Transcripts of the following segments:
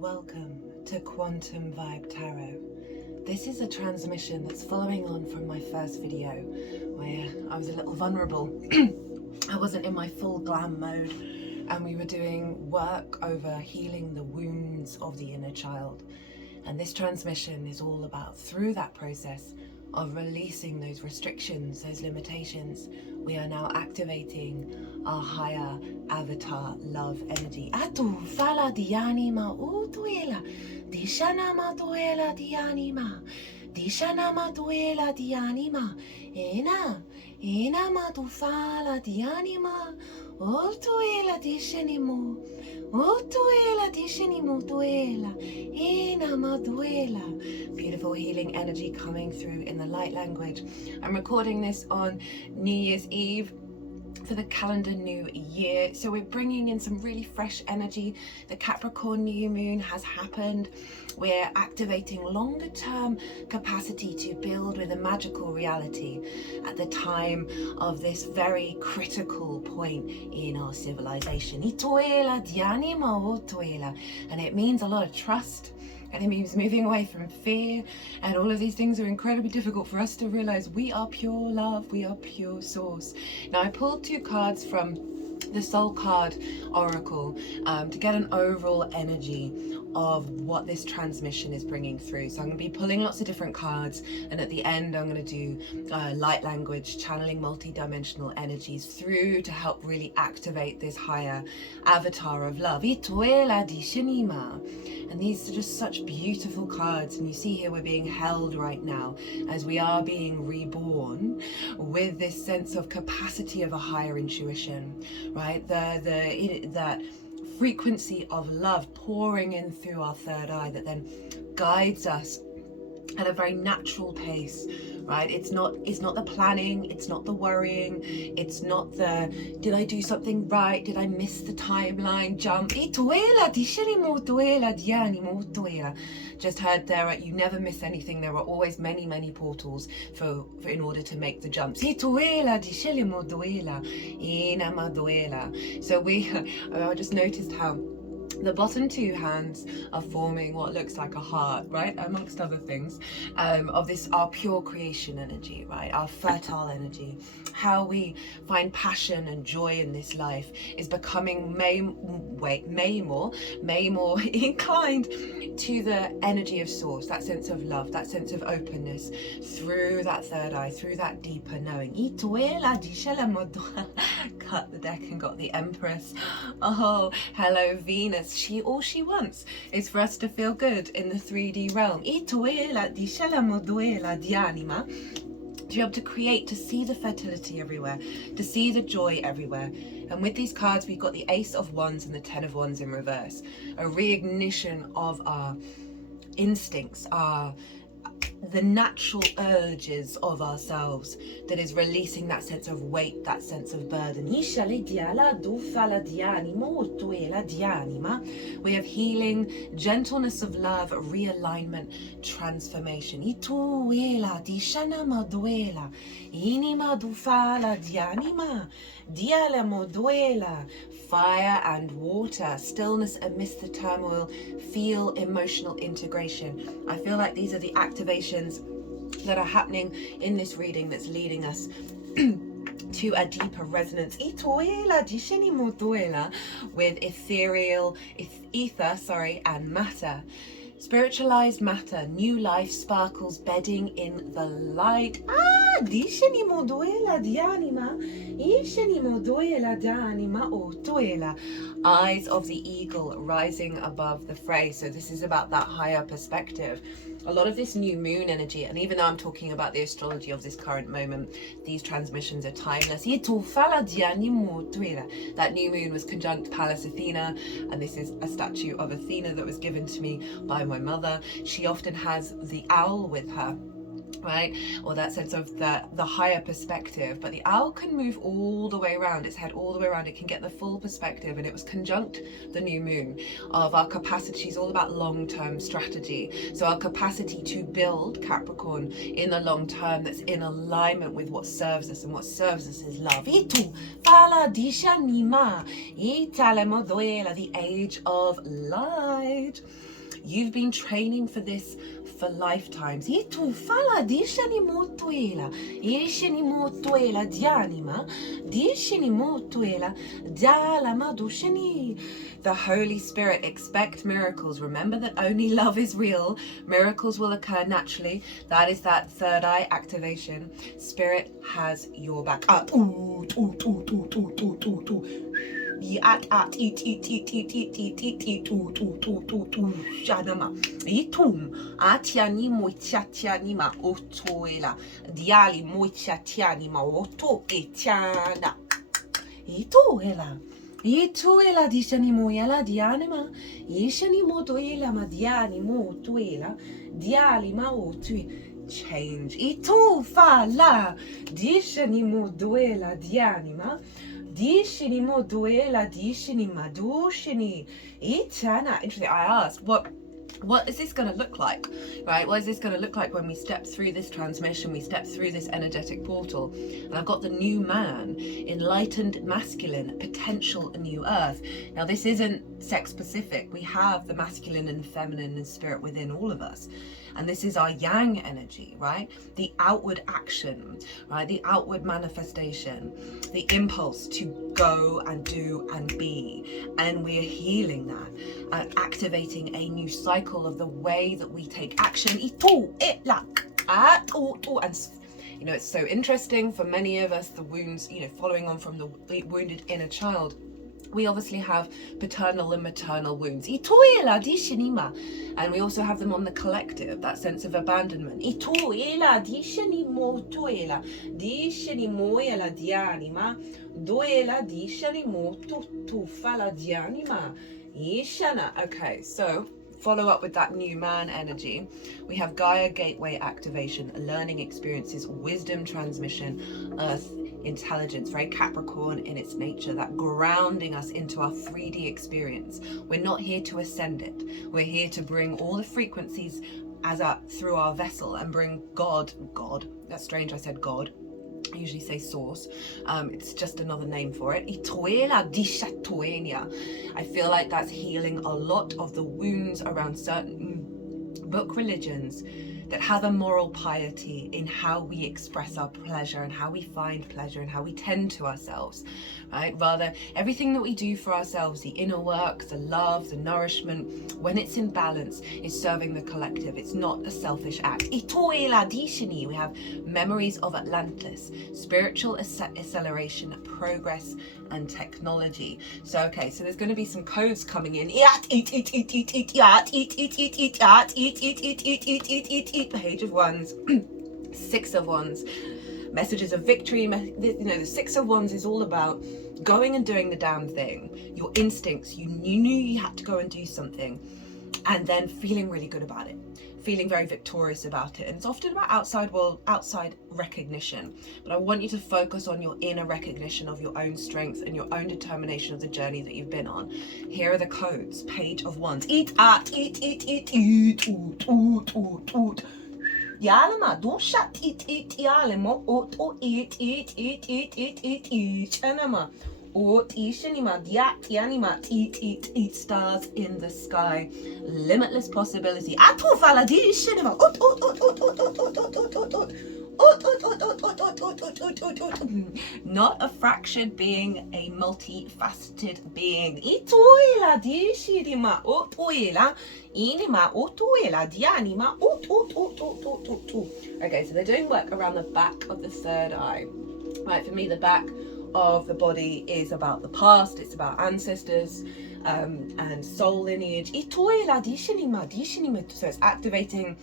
Welcome to Quantum Vibe Tarot. This is a transmission that's following on from my first video where I was a little vulnerable. I wasn't in my full glam mode and we were doing work over healing the wounds of the inner child. And this transmission is all about, through that process of releasing those restrictions, those limitations, we are now activating our higher avatar love energy. Atu fala di anima utuela, di shana matuela di anima, di shana matuela di anima, ena matu fala di anima, utuela di shenimo, utuela di shenimo tuela, ena matuela. Beautiful healing energy coming through in the light language. I'm recording this on New Year's Eve for the calendar new year, so we're bringing in some really fresh energy. The Capricorn new moon has happened. We're activating longer term capacity to build with a magical reality at the time of this very critical point in our civilization. And it means a lot of trust. And it means moving away from fear, and all of these things are incredibly difficult for us to realize. We are pure love, we are pure source. Now I pulled two cards from the Soul Card Oracle to get an overall energy of what this transmission is bringing through. So I'm going to be pulling lots of different cards, and at the end I'm going to do light language, channeling multi-dimensional energies through to help really activate this higher avatar of love. And these are just such beautiful cards, and you see here we're being held right now as we are being reborn with this sense of capacity of a higher intuition, right? That frequency of love pouring in through our third eye that then guides us at a very natural pace, right? It's not the planning, it's not the worrying, it's not the did I do something right, did I miss the timeline, jump. Just heard there, you never miss anything. There are always many portals for in order to make the jumps. So I just noticed how the bottom two hands are forming what looks like a heart, right? Amongst other things, of this, our pure creation energy, right? Our fertile energy. How we find passion and joy in this life is becoming more inclined to the energy of source, that sense of love, that sense of openness through that third eye, through that deeper knowing. Cut the deck and got the Empress. Oh, hello Venus. All she wants is for us to feel good in the 3D realm. To be able to create, to see the fertility everywhere, to see the joy everywhere. And with these cards, we've got the Ace of Wands and the 10 of Wands in reverse. A reignition of our instincts, the natural urges of ourselves that is releasing that sense of weight, that sense of burden. We have healing, gentleness of love, realignment, transformation. Fire and water, stillness amidst the turmoil, feel emotional integration. I feel like these are the activations that are happening in this reading that's leading us to a deeper resonance with ether, and matter. Spiritualized matter, new life sparkles bedding in the light. Eyes of the eagle rising above the fray. So this is about that higher perspective. A lot of this new moon energy, and even though I'm talking about the astrology of this current moment, these transmissions are timeless. That new moon was conjunct Pallas Athena, and this is a statue of Athena that was given to me by my mother. She often has the owl with her. right? Or that sense of the higher perspective. But the owl can move all the way around, its head all the way around. It can get the full perspective, and it was conjunct the new moon of our capacity. She's all about long-term strategy. So our capacity to build Capricorn in the long term, that's in alignment with what serves us, and what serves us is love. The age of light. You've been training for this for lifetimes. The Holy Spirit, expect miracles. Remember that only love is real. Miracles will occur naturally. That is that third eye activation. Spirit has your back. Ituela dishani moyela dianima, ishani motoela madiani motuela, diali maotui. Change. Itu fala dishani moduela dianima. Dishini moduela dishini madushini itana. Interesting. I asked, what is this going to look like, right? What is this going to look like when we step through this transmission, we step through this energetic portal? And I've got the new man, enlightened masculine, potential new earth. Now this isn't sex specific. We have the masculine and feminine and spirit within all of us. And this is our yang energy, right? The outward action, right? The outward manifestation, the impulse to go and do and be. And we're healing that, activating a new cycle of the way that we take action. And you know, it's so interesting for many of us, the wounds, you know, following on from the wounded inner child. We obviously have paternal and maternal wounds. And we also have them on the collective, that sense of abandonment. Okay, so follow up with that new man energy. We have Gaia gateway activation, learning experiences, wisdom transmission, earth intelligence, very Capricorn in its nature, that grounding us into our 3D experience. We're not here to ascend it. We're here to bring all the frequencies through our vessel and bring God, that's strange I said God, I usually say source, it's just another name for it. I feel like that's healing a lot of the wounds around certain book religions that have a moral piety in how we express our pleasure and how we find pleasure and how we tend to ourselves, right? Rather, everything that we do for ourselves, the inner work, the love, the nourishment, when it's in balance, is serving the collective. It's not a selfish act. We have memories of Atlantis, spiritual acceleration, progress, and technology. So, okay, so there's going to be some codes coming in. Page of Wands, Six of Wands, messages of victory. You know, the Six of Wands is all about going and doing the damn thing. Your instincts, you knew you had to go and do something, and then feeling really good about it, feeling very victorious about it. And it's often about outside recognition, but I want you to focus on your inner recognition of your own strength and your own determination of the journey that you've been on. Here are the codes. Page of Wands. Stars in the sky, limitless possibility. Not a fractured being, a multifaceted being. Okay, so they're doing work around the back of the third eye. Right, for me, the back of the body is about the past, it's about ancestors, and soul lineage. So it's activating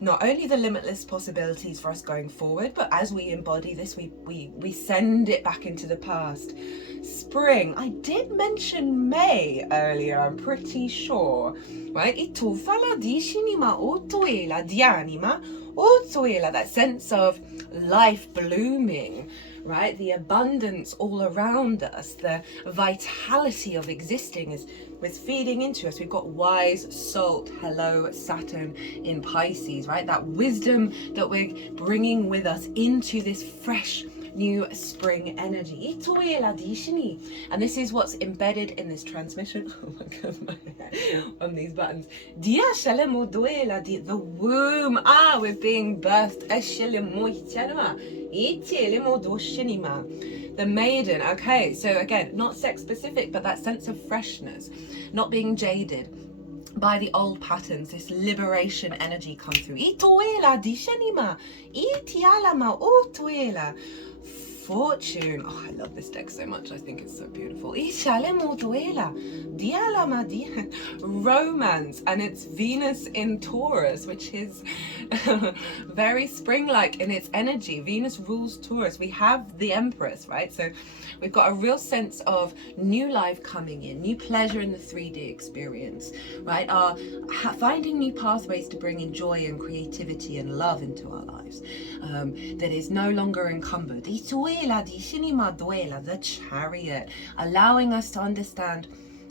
not only the limitless possibilities for us going forward, but as we embody this, we send it back into the past. Spring, I did mention May earlier, I'm pretty sure, right? Otoela, that sense of life blooming, right? The abundance all around us, the vitality of existing is feeding into us. We've got wise salt, hello Saturn in Pisces, right? That wisdom that we're bringing with us into this fresh new spring energy. And this is what's embedded in this transmission. Oh my god, my hair on these buttons. The womb. We're being birthed. The maiden. Okay, so again, not sex specific, but that sense of freshness, not being jaded by the old patterns. This liberation energy comes through. Fortune. Oh, I love this deck so much. I think it's so beautiful. Romance, and it's Venus in Taurus, which is very spring-like in its energy. Venus rules Taurus. We have the Empress, right? So we've got a real sense of new life coming in, new pleasure in the 3D experience, right? Finding new pathways to bring in joy and creativity and love into our lives, that is no longer encumbered. The Chariot, allowing us to understand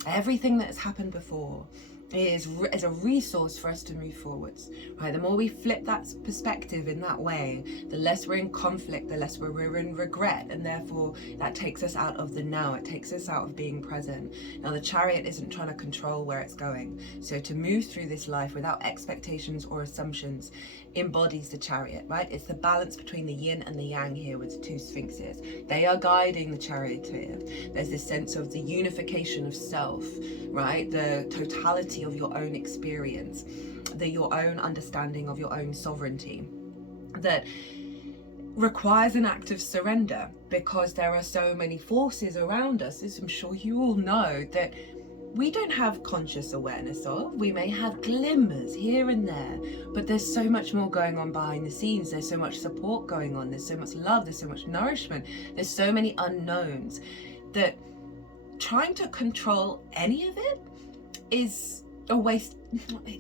everything that has happened before is a resource for us to move forwards, right? The more we flip that perspective in that way, the less we're in conflict, the less we're in regret, and therefore that takes us out of the now. It takes us out of being present. Now the Chariot isn't trying to control where it's going, so to move through this life without expectations or assumptions embodies the Chariot, right? It's the balance between the yin and the yang here with the two sphinxes. They are guiding the Chariot here. There's this sense of the unification of self, right? The totality of your own experience, your own understanding of your own sovereignty, that requires an act of surrender, because there are so many forces around us, as I'm sure you all know, that we don't have conscious awareness of. We may have glimmers here and there, but there's so much more going on behind the scenes. There's so much support going on. There's so much love. There's so much nourishment. There's so many unknowns that trying to control any of it is a waste.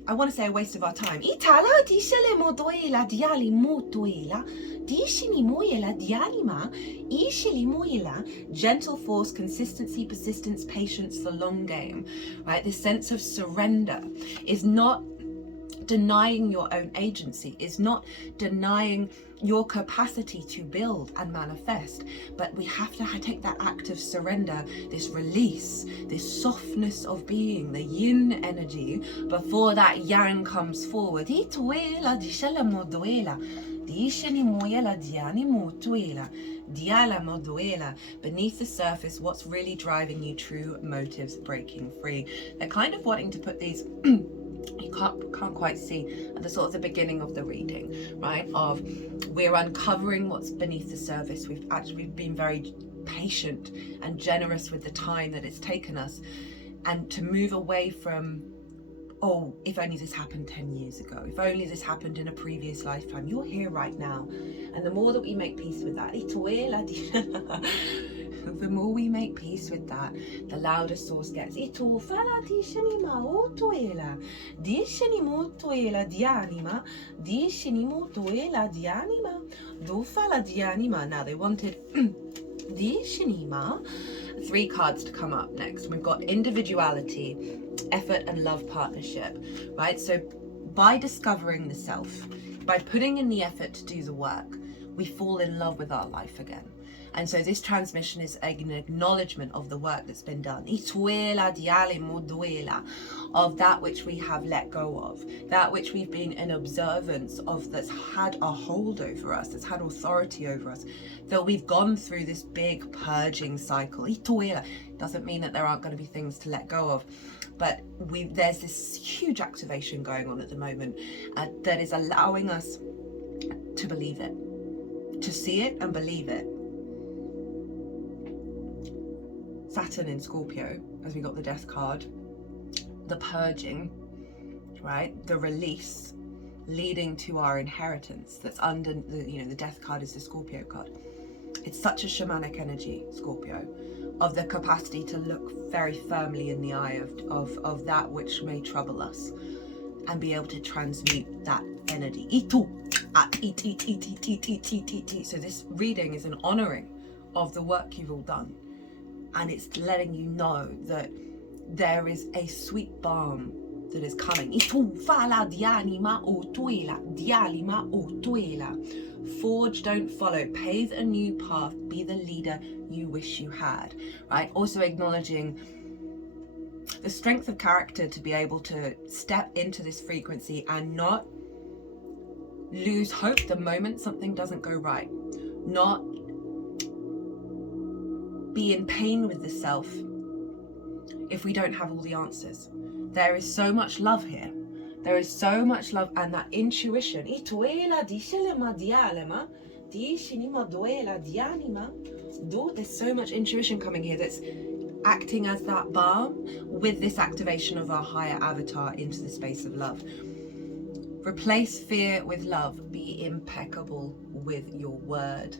I want to say a waste of our time. Gentle force, consistency, persistence, patience, the long game, right? This sense of surrender is not denying your own agency, is not denying your capacity to build and manifest, but we have to take that act of surrender, this release, this softness of being, the yin energy, before that yang comes forward. Beneath the surface, what's really driving you, true motives, breaking free. They're kind of wanting to put these you can't quite see at the sort of the beginning of the reading, right? Of we're uncovering what's beneath the surface. We've been very patient and generous with the time that it's taken us, and to move away from, oh, if only this happened 10 years ago, if only this happened in a previous lifetime. You're here right now, and the more that we make peace with that, the more we make peace with that, the louder source gets. Now they wanted 3 cards to come up next. We've got individuality, effort, and love partnership, right? So by discovering the self, by putting in the effort to do the work, we fall in love with our life again. And so this transmission is an acknowledgement of the work that's been done, of that which we have let go of, that which we've been in observance of, that's had a hold over us, that's had authority over us, that we've gone through this big purging cycle. Doesn't mean that there aren't going to be things to let go of, but there's this huge activation going on at the moment that is allowing us to believe it, to see it and believe it. Saturn in Scorpio, as we got the death card, the purging, right? The release, leading to our inheritance. That's under the death card is the Scorpio card. It's such a shamanic energy, Scorpio, of the capacity to look very firmly in the eye of that which may trouble us. and be able to transmute that energy. So this reading is an honouring of the work you've all done, and it's letting you know that there is a sweet balm that is coming. Forge, don't follow. Pave a new path. Be the leader you wish you had. Right? Also acknowledging the strength of character to be able to step into this frequency and not lose hope the moment something doesn't go right. Not be in pain with the self if we don't have all the answers. There is so much love here. There is so much love, and that intuition. There's so much intuition coming here that's acting as that balm with this activation of our higher avatar into the space of love. Replace fear with love. Be impeccable with your word.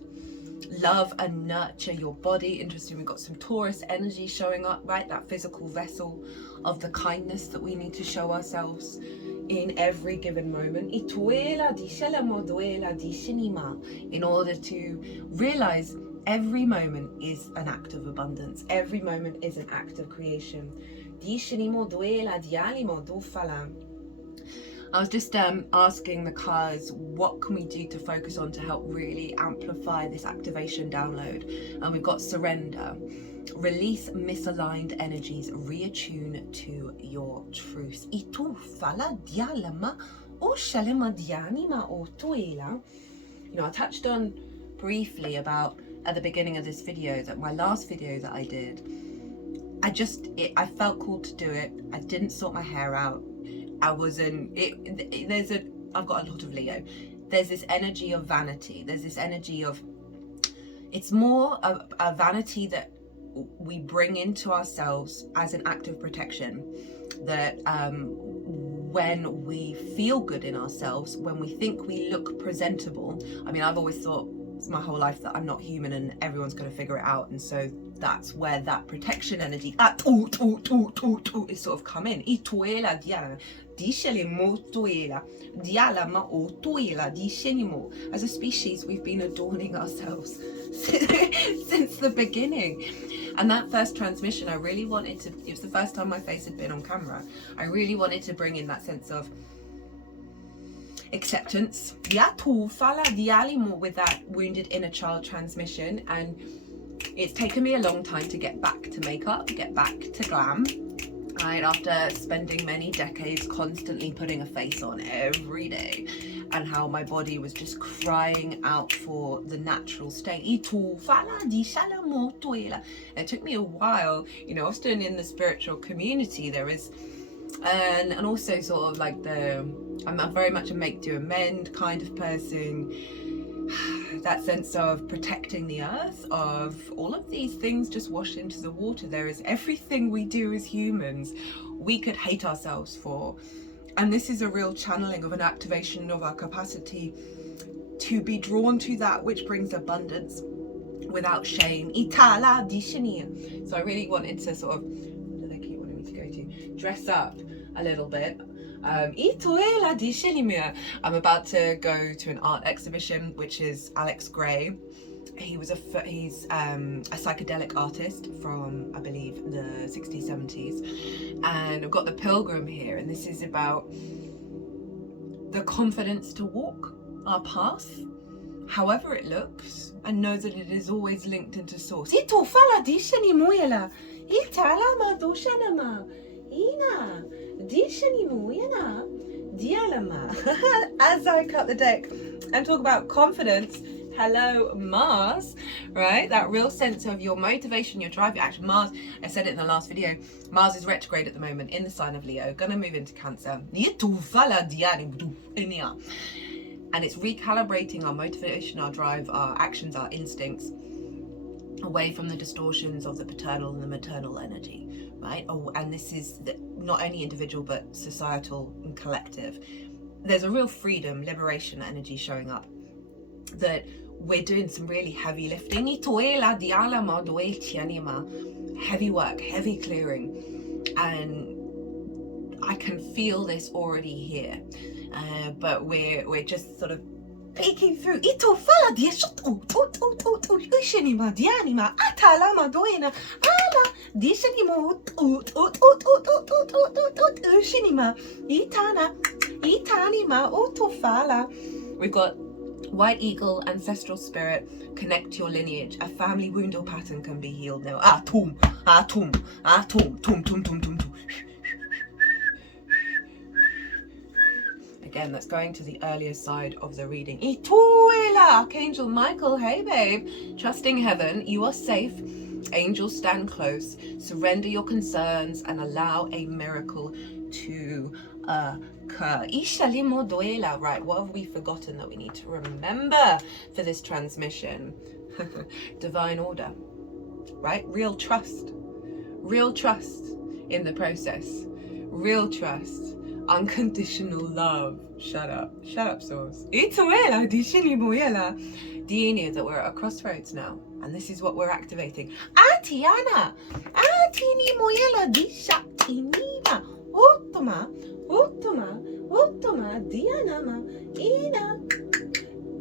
Love and nurture your body. Interesting, we've got some Taurus energy showing up, right? That physical vessel of the kindness that we need to show ourselves in every given moment. In order to realize every moment is an act of abundance. Every moment is an act of creation. I was just asking the cards, what can we do to focus on to help really amplify this activation download? And we've got surrender. Release misaligned energies. Reattune to your truth. You know, I touched on briefly about at the beginning of this video that my last video that I did, I felt called to do it. I didn't sort my hair out. I've got a lot of Leo. There's this energy of vanity. There's this energy of, it's more of a vanity that we bring into ourselves as an act of protection. That when we feel good in ourselves, when we think we look presentable, I mean, I've always thought my whole life that I'm not human and everyone's going to figure it out, and so that's where that protection energy is sort of come in. As a species, we've been adorning ourselves since the beginning. And that first transmission, I really wanted to, it was the first time my face had been on camera, I really wanted to bring in that sense of acceptance with that wounded inner child transmission. And it's taken me a long time to get back to makeup, get back to glam, right, after spending many decades constantly putting a face on every day, and how my body was just crying out for the natural state. It took me a while, you know, often in the spiritual community there is and also sort of like I'm very much a make do amend kind of person. That sense of protecting the earth, of all of these things just wash into the water. There is everything we do as humans we could hate ourselves for, and this is a real channeling of an activation of our capacity to be drawn to that which brings abundance without shame. So I really wanted to sort of, what do they keep wanting me to go to? Dress up a little bit. I'm about to go to an art exhibition, which is Alex Gray. He's a psychedelic artist from, I believe, the 60s, 70s. And I've got the Pilgrim here, and this is about the confidence to walk our path, however it looks, and know that it is always linked into source. As I cut the deck and talk about confidence, hello Mars, right? That real sense of your motivation, your drive, your action. Mars, I said it in the last video, Mars is retrograde at the moment in the sign of Leo, gonna move into Cancer. And it's recalibrating our motivation, our drive, our actions, our instincts away from the distortions of the paternal and the maternal energy, right? And this is not only individual but societal and collective. There's a real freedom, liberation energy showing up, that we're doing some really heavy lifting, heavy work, heavy clearing, and I can feel this already here, but we're just sort of peeking through. Ito fala dia shot ushinima dianima atalama doina ala dishanimo ushinima itanima otofala. We've got White Eagle, Ancestral Spirit, connect your lineage. A family wound or pattern can be healed now. Atum. Again, that's going to the earlier side of the reading. Ituela, Archangel Michael, hey babe. Trusting heaven, you are safe. Angels stand close. Surrender your concerns and allow a miracle to occur. Ishalimo duela. Right, what have we forgotten that we need to remember for this transmission? Divine order, right? Real trust in the process, real trust, unconditional love. Shut up source. Ituela dishinimuela. DNA that we're at a crossroads now, and this is what we're activating. Atiana atini moyela dishatinima Utama dianama ina.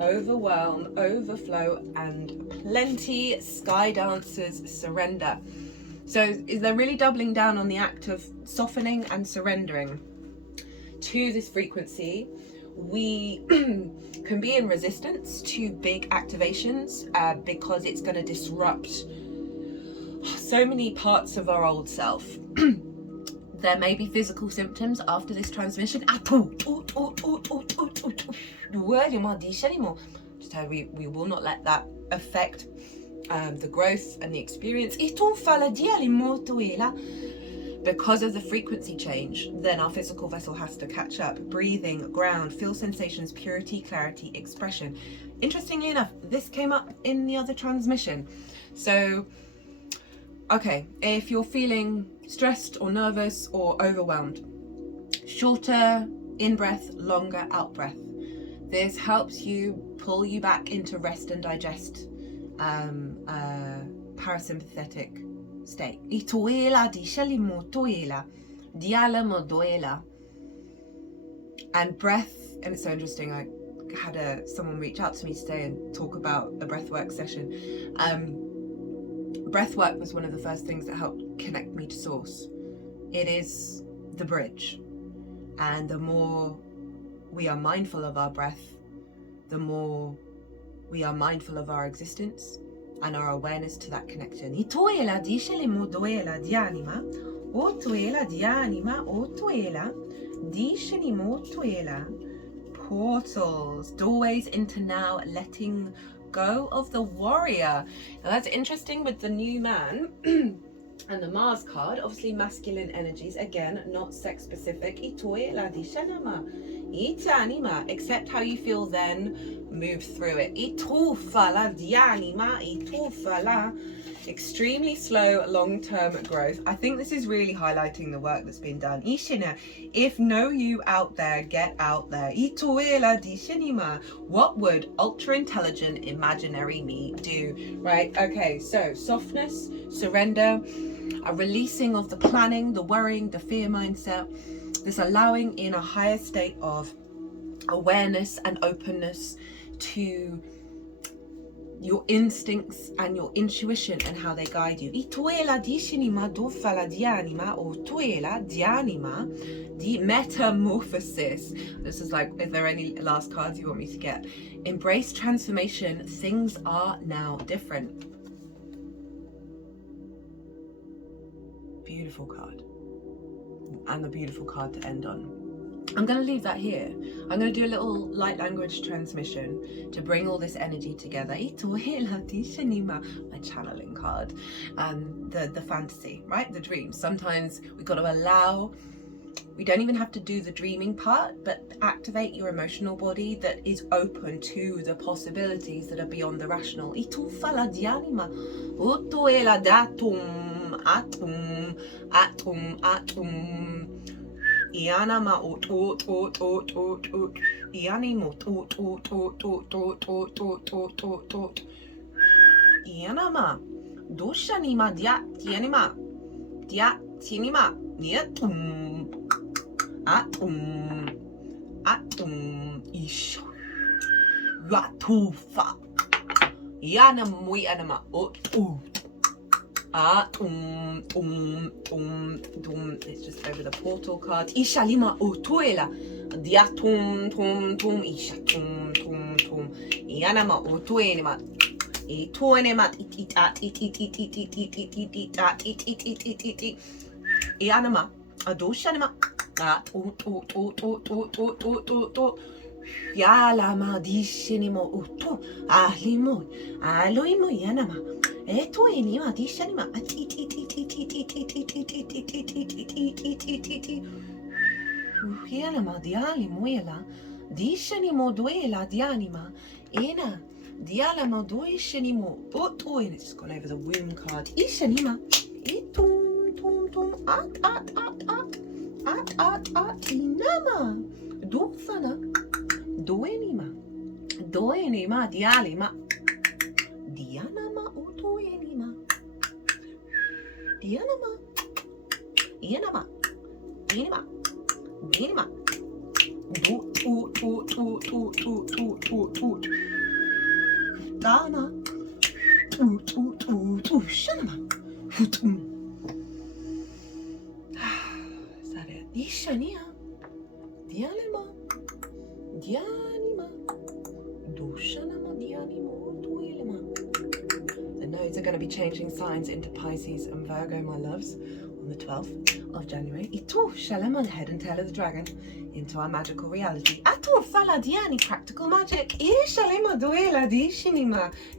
Overwhelm, overflow, and plenty. Sky dancers surrender. So they're really doubling down on the act of softening and surrendering to this frequency. We can be in resistance to big activations because it's going to disrupt so many parts of our old self. There may be physical symptoms after this transmission. Just we will not let that affect the growth and the experience. Because of the frequency change, then our physical vessel has to catch up. Breathing, ground, feel sensations, purity, clarity, expression. Interestingly enough, this came up in the other transmission. So, okay, if you're feeling stressed or nervous or overwhelmed, shorter in-breath, longer out-breath. This helps you pull you back into rest and digest parasympathetic state. And breath, and it's so interesting, I had someone reach out to me today and talk about a breathwork session. Breathwork was one of the first things that helped connect me to source. It is the bridge, and the more we are mindful of our breath, the more we are mindful of our existence and our awareness to that connection. Portals, doorways into now, letting go of the warrior. Now that's interesting with the new man and the Mars card. Obviously masculine energies, again, not sex specific. Accept how you feel, then move through it. Extremely slow long-term growth. I think this is really highlighting the work that's been done. If no you out there, get out there. What would ultra-intelligent imaginary me do? Right, okay, so softness, surrender, a releasing of the planning, the worrying, the fear mindset, this allowing in a higher state of awareness and openness to your instincts and your intuition and how they guide you. Metamorphosis. This is like, if there are any last cards you want me to get. Embrace transformation. Things are now different. Beautiful card. And the beautiful card to end on. I'm going to leave that here. I'm going to do a little light language transmission to bring all this energy together. My channeling card. The fantasy, right? The dreams. Sometimes we've got to allow, we don't even have to do the dreaming part, but activate your emotional body that is open to the possibilities that are beyond the rational. Ianama Ianimo Ianama Dushanima Dia Tianima Tinima Nietum Atum. Atum. Ish. Ratufa. Yana muy anima. It's just over the portal card. Ishalima otuela. Diatum tum isha tum. Yanama otuenima. Ituenemat it Yanama adoshanima. Yalama dishinimo utu alimo aloimo yanama eto enima dishanima yanama diali muela dishanimo duela dianima ena dialama duishanimo utu, and it's just gone over the womb card. Ishanima itum tum at inama dufana Doenima dialima Dianama utuenima Dianama Yanama Dinima Tu Dana Tu Shanama Is that it? Ishania Dialima Dianima The nodes are going to be changing signs into Pisces and Virgo, my loves, on the 12th of January. Itu shalom, head and tail of the dragon, into our magical reality. Atu faladiani, practical magic.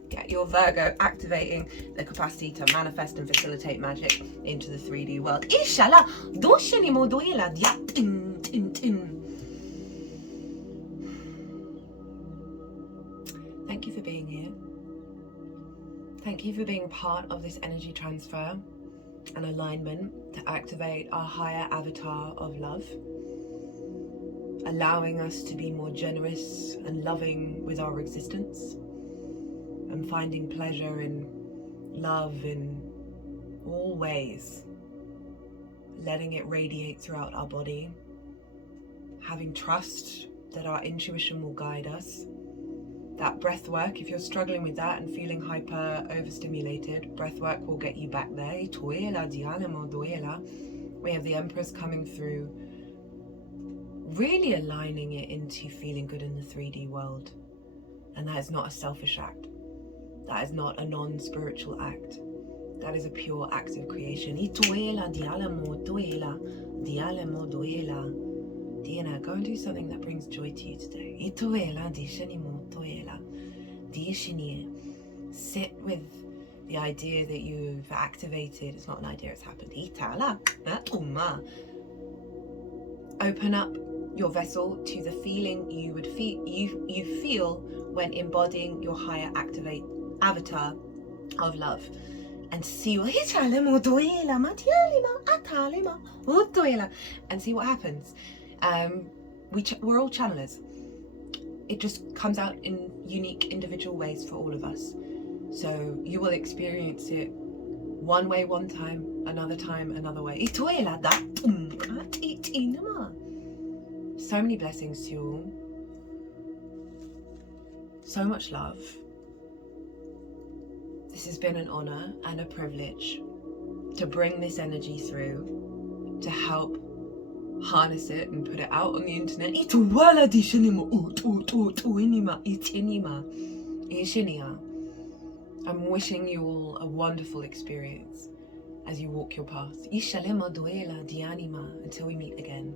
Get your Virgo activating the capacity to manifest and facilitate magic into the 3D world. Ishala doshanimo duela diatin tin. Thank you for being here. Thank you for being part of this energy transfer and alignment to activate our higher avatar of love, allowing us to be more generous and loving with our existence and finding pleasure in love in all ways, letting it radiate throughout our body, having trust that our intuition will guide us. That breath work, if you're struggling with that and feeling hyper overstimulated, breath work will get you back there. We have the Empress coming through, really aligning it into feeling good in the 3D world. And that is not a selfish act. That is not a non-spiritual act. That is a pure act of creation. Dinah, go and do something that brings joy to you today. Sit with the idea that you've activated. It's not an idea, it's happened. Open up your vessel to the feeling you would feel when embodying your higher activate avatar of love. And see what and see what happens. We're all channelers. It just comes out in unique individual ways for all of us. So you will experience it one way one time, another time another way. So many blessings to you all. So much love. This has been an honor and a privilege to bring this energy through, to help harness it and put it out on the internet. I'm wishing you all a wonderful experience as you walk your path. Until we meet again.